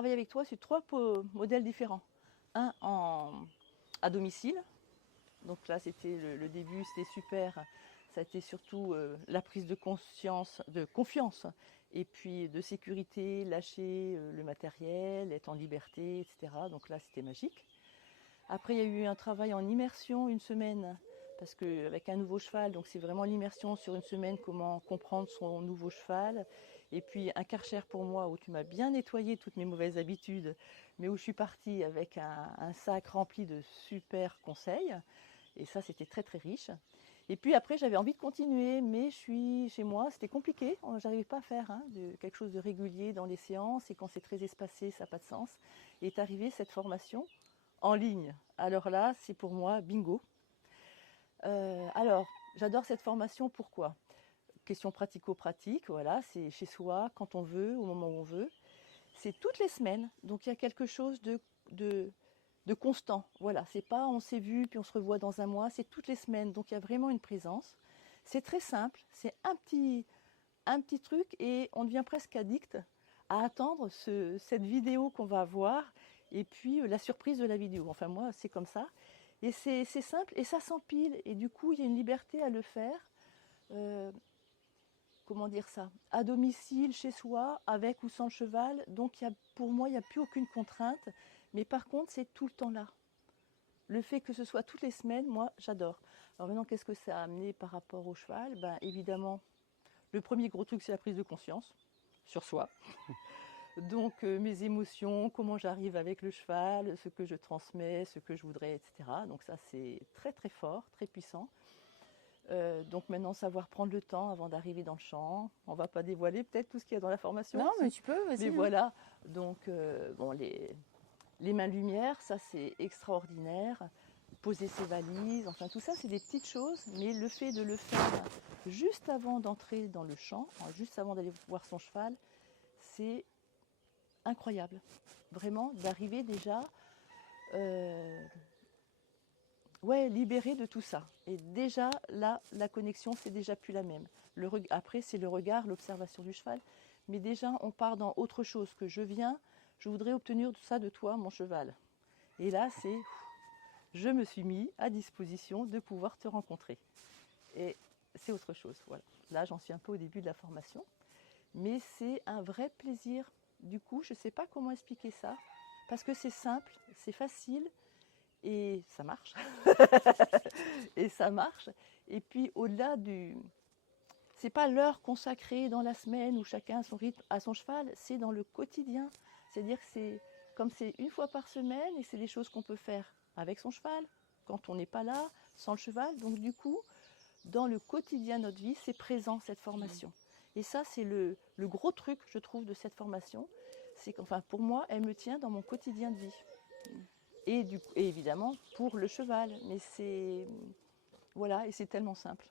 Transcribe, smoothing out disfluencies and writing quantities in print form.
travailler avec toi sur 3 modèles différents. Un à domicile, donc là c'était le début, c'était super. Ça a été surtout la prise de conscience, de confiance, et puis de sécurité, lâcher le matériel, être en liberté, etc. Donc là c'était magique. Après il y a eu un travail en immersion une semaine, parce qu'avec un nouveau cheval, donc c'est vraiment l'immersion sur une semaine, comment comprendre son nouveau cheval. Et puis un Karcher pour moi, où tu m'as bien nettoyé toutes mes mauvaises habitudes, mais où je suis partie avec un sac rempli de super conseils. Et ça, c'était très très riche. Et puis après, j'avais envie de continuer, mais je suis chez moi, c'était compliqué. J'arrivais pas à faire quelque chose de régulier dans les séances, et quand c'est très espacé, ça n'a pas de sens. Et est arrivée cette formation en ligne. Alors là, c'est pour moi bingo. Alors, j'adore cette formation, pourquoi? Question pratico-pratique, voilà, c'est chez soi, quand on veut, au moment où on veut. C'est toutes les semaines, donc il y a quelque chose de constant. Voilà, c'est pas on s'est vu puis on se revoit dans un mois, c'est toutes les semaines, donc il y a vraiment une présence. C'est très simple, c'est un petit truc et on devient presque addict à attendre cette vidéo qu'on va avoir et puis la surprise de la vidéo. Enfin moi, c'est comme ça. Et c'est simple et ça s'empile et du coup, il y a une liberté à le faire. Euh, comment dire ça, à domicile, chez soi, avec ou sans le cheval. Donc pour moi, il n'y a plus aucune contrainte. Mais par contre, c'est tout le temps là. Le fait que ce soit toutes les semaines, moi, j'adore. Alors maintenant, qu'est-ce que ça a amené par rapport au cheval? Ben, évidemment, le premier gros truc, c'est la prise de conscience sur soi. Donc mes émotions, comment j'arrive avec le cheval, ce que je transmets, ce que je voudrais, etc. Donc ça, c'est très très fort, très puissant. Donc maintenant, savoir prendre le temps avant d'arriver dans le champ. On ne va pas dévoiler peut-être tout ce qu'il y a dans la formation. Non, mais Si. tu peux, vas-y. Mais Hein. voilà, donc bon, les mains lumière, ça c'est extraordinaire. Poser ses valises, enfin tout ça c'est des petites choses, mais le fait de le faire juste avant d'entrer dans le champ, juste avant d'aller voir son cheval, c'est incroyable. Vraiment, d'arriver déjà libéré de tout ça. Et déjà, là, la connexion, c'est déjà plus la même. Après, c'est le regard, l'observation du cheval. Mais déjà, on part dans autre chose que je voudrais obtenir ça de toi, mon cheval. Et là, je me suis mis à disposition de pouvoir te rencontrer. Et c'est autre chose, voilà. Là, j'en suis un peu au début de la formation. Mais c'est un vrai plaisir. Du coup, je ne sais pas comment expliquer ça. Parce que c'est simple, c'est facile, et ça marche. Et ça marche. Et puis au-delà c'est pas l'heure consacrée dans la semaine où chacun a son rythme à son cheval, c'est dans le quotidien. C'est-à-dire que c'est une fois par semaine et c'est des choses qu'on peut faire avec son cheval, quand on n'est pas là, sans le cheval. Donc du coup, dans le quotidien de notre vie, c'est présent cette formation. Et ça, c'est le gros truc, je trouve, de cette formation. C'est qu'enfin, pour moi, elle me tient dans mon quotidien de vie. Et évidemment pour le cheval, mais c'est voilà, et c'est tellement simple.